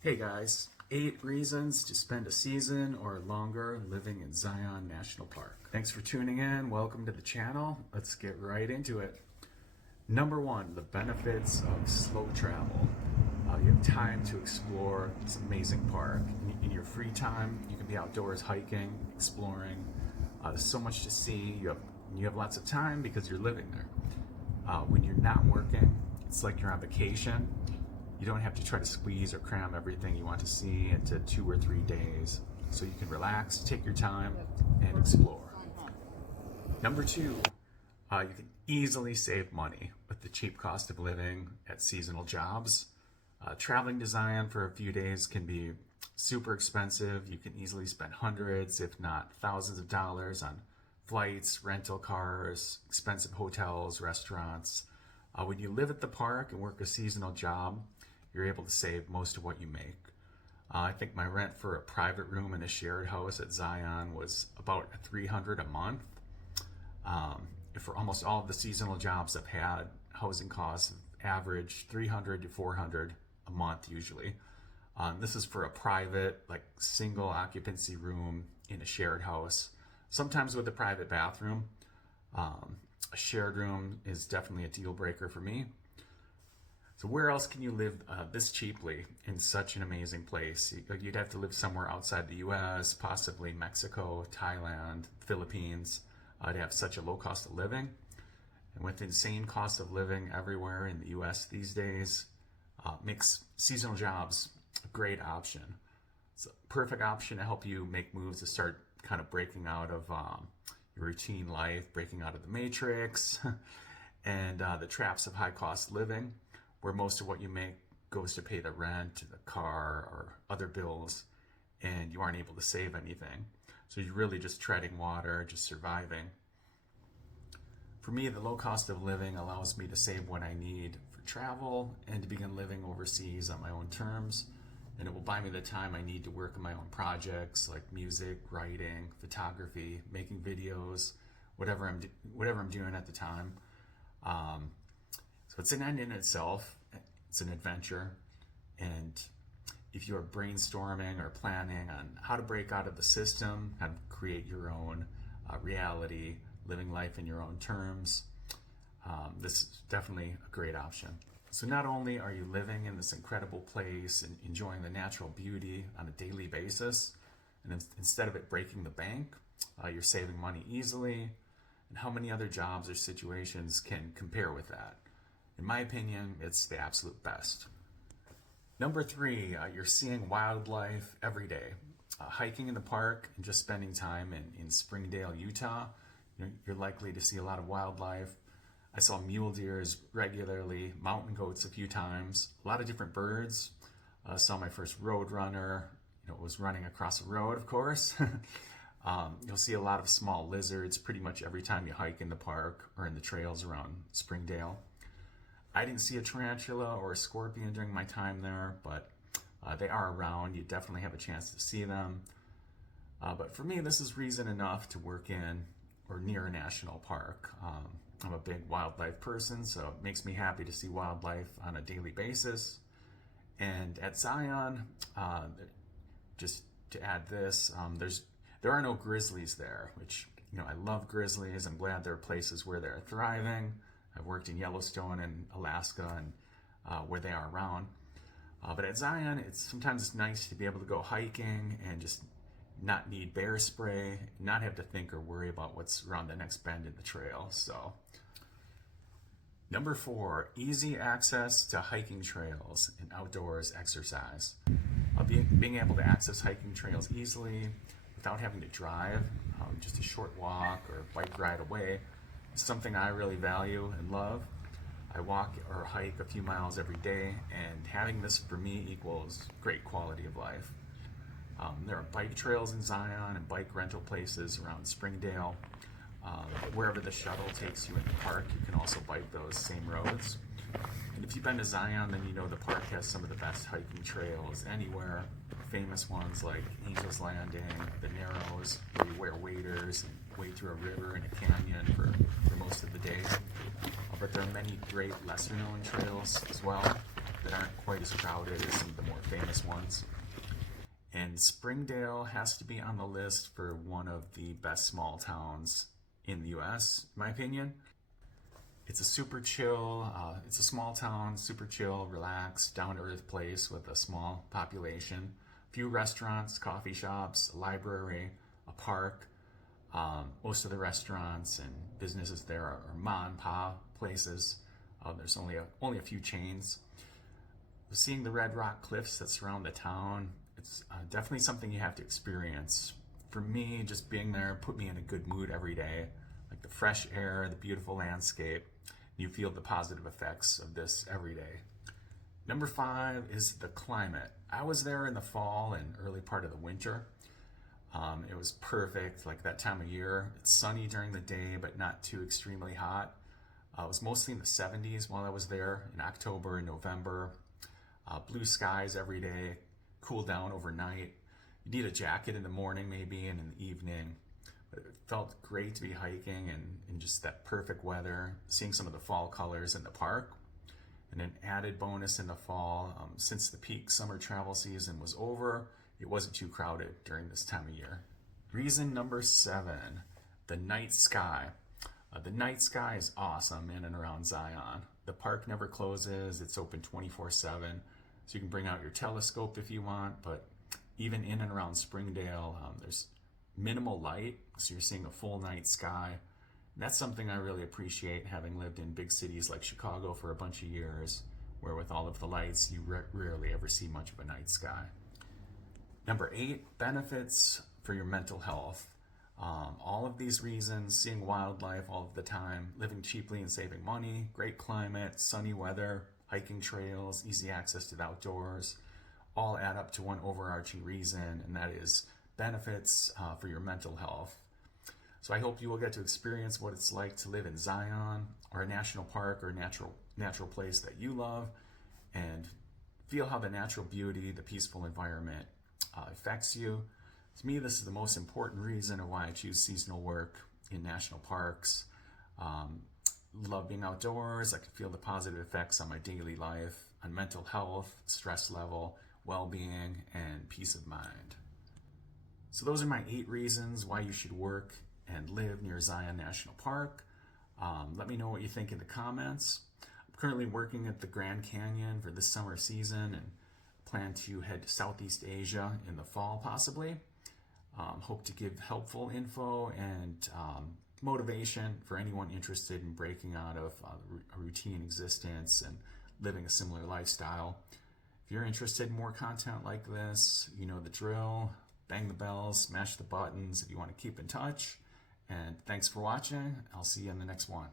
Hey guys, 8 reasons to spend a season or longer living in Zion National Park. Thanks for tuning in. Welcome to the channel. Let's get right into it. Number 1, the benefits of slow travel. You have time to explore this amazing park. In your free time, you can be outdoors hiking, exploring. There's so much to see. You have lots of time because you're living there. When you're not working, it's like you're on vacation. You don't have to try to squeeze or cram everything you want to see into 2 or 3 days. So you can relax, take your time, and explore. Number 2, you can easily save money with the cheap cost of living at seasonal jobs. Traveling to Zion for a few days can be super expensive. You can easily spend hundreds, if not thousands of dollars on flights, rental cars, expensive hotels, restaurants. When you live at the park and work a seasonal job, you're able to save most of what you make. I think my rent for a private room in a shared house at Zion was about $300 a month. For almost all of the seasonal jobs I've had, housing costs average $300 to $400 a month usually. This is for a private, single occupancy room in a shared house, sometimes with a private bathroom. A shared room is definitely a deal breaker for me. So where else can you live this cheaply in such an amazing place? You'd have to live somewhere outside the US, possibly Mexico, Thailand, Philippines, to have such a low cost of living. And with insane cost of living everywhere in the US these days, makes seasonal jobs a great option. It's a perfect option to help you make moves to start kind of breaking out of your routine life, breaking out of the matrix and the traps of high cost living, where most of what you make goes to pay the rent, the car, or other bills, and you aren't able to save anything. So you're really just treading water, just surviving. For me, the low cost of living allows me to save what I need for travel and to begin living overseas on my own terms. And it will buy me the time I need to work on my own projects like music, writing, photography, making videos, whatever I'm doing at the time. So it's an end in itself. It's an adventure. And if you are brainstorming or planning on how to break out of the system, how to create your own reality, living life in your own terms, this is definitely a great option. So not only are you living in this incredible place and enjoying the natural beauty on a daily basis, and instead of it breaking the bank, you're saving money easily. And how many other jobs or situations can compare with that? In my opinion, it's the absolute best. Number 3, you're seeing wildlife every day. Hiking in the park and just spending time in Springdale, Utah, you're likely to see a lot of wildlife. I saw mule deers regularly, mountain goats a few times, a lot of different birds. Saw my first road runner. It was running across a road, of course. You'll see a lot of small lizards pretty much every time you hike in the park or in the trails around Springdale. I didn't see a tarantula or a scorpion during my time there, but they are around. You definitely have a chance to see them. But for me, this is reason enough to work in or near a national park. I'm a big wildlife person, so it makes me happy to see wildlife on a daily basis. And at Zion, just to add this, there are no grizzlies there, which, I love grizzlies. I'm glad there are places where they're thriving. I've worked in Yellowstone and Alaska and where they are around. But at Zion, sometimes it's nice to be able to go hiking and just not need bear spray, not have to think or worry about what's around the next bend in the trail. So, number 4, easy access to hiking trails and outdoors exercise. Being able to access hiking trails easily without having to drive, just a short walk or bike ride away, is something I really value and love. I walk or hike a few miles every day, and having this for me equals great quality of life. There are bike trails in Zion and bike rental places around Springdale. Wherever the shuttle takes you in the park, you can also bike those same roads. And if you've been to Zion, then you know the park has some of the best hiking trails anywhere. Famous ones like Angel's Landing, the Narrows, where you wear waders and wade through a river and a canyon for most of the day. But there are many great lesser known trails as well that aren't quite as crowded as some of the more famous ones. And Springdale has to be on the list for one of the best small towns in the US, in my opinion. It's a super chill, it's a small town, super chill, relaxed, down to earth place with a small population. Few restaurants, coffee shops, a library, a park. Most of the restaurants and businesses there are ma and pa places. There's only a few chains. Seeing the red rock cliffs that surround the town, it's definitely something you have to experience. For me, just being there put me in a good mood every day. Like the fresh air, the beautiful landscape. You feel the positive effects of this every day. Number 5 is the climate. I was there in the fall and early part of the winter. It was perfect, like that time of year. It's sunny during the day, but not too extremely hot. It was mostly in the 70s while I was there in October and November. Blue skies every day, cool down overnight. You need a jacket in the morning maybe and in the evening. But it felt great to be hiking and in just that perfect weather, seeing some of the fall colors in the park. And an added bonus in the fall, since the peak summer travel season was over, it wasn't too crowded during this time of year. Reason number 7, the night sky. The night sky is awesome in and around Zion. The park never closes, it's open 24/7, so you can bring out your telescope if you want, but even in and around Springdale, there's minimal light, so you're seeing a full night sky. And that's something I really appreciate, having lived in big cities like Chicago for a bunch of years, where with all of the lights, you rarely ever see much of a night sky. Number 8, benefits for your mental health. All of these reasons, seeing wildlife all of the time, living cheaply and saving money, great climate, sunny weather, hiking trails, easy access to the outdoors, all add up to one overarching reason, and that is benefits for your mental health. So I hope you will get to experience what it's like to live in Zion or a national park or a natural place that you love, and feel how the natural beauty, the peaceful environment affects you. To me, this is the most important reason of why I choose seasonal work in national parks. Love being outdoors. I can feel the positive effects on my daily life, on mental health, stress level, well-being, and peace of mind. So those are my 8 reasons why you should work and live near Zion National Park. Let me know what you think in the comments. I'm currently working at the Grand Canyon for this summer season and plan to head to Southeast Asia in the fall possibly. Hope to give helpful info and motivation for anyone interested in breaking out of a routine existence and living a similar lifestyle. If you're interested in more content like this, you know the drill. Bang the bell, smash the buttons if you want to keep in touch. And thanks for watching. I'll see you in the next one.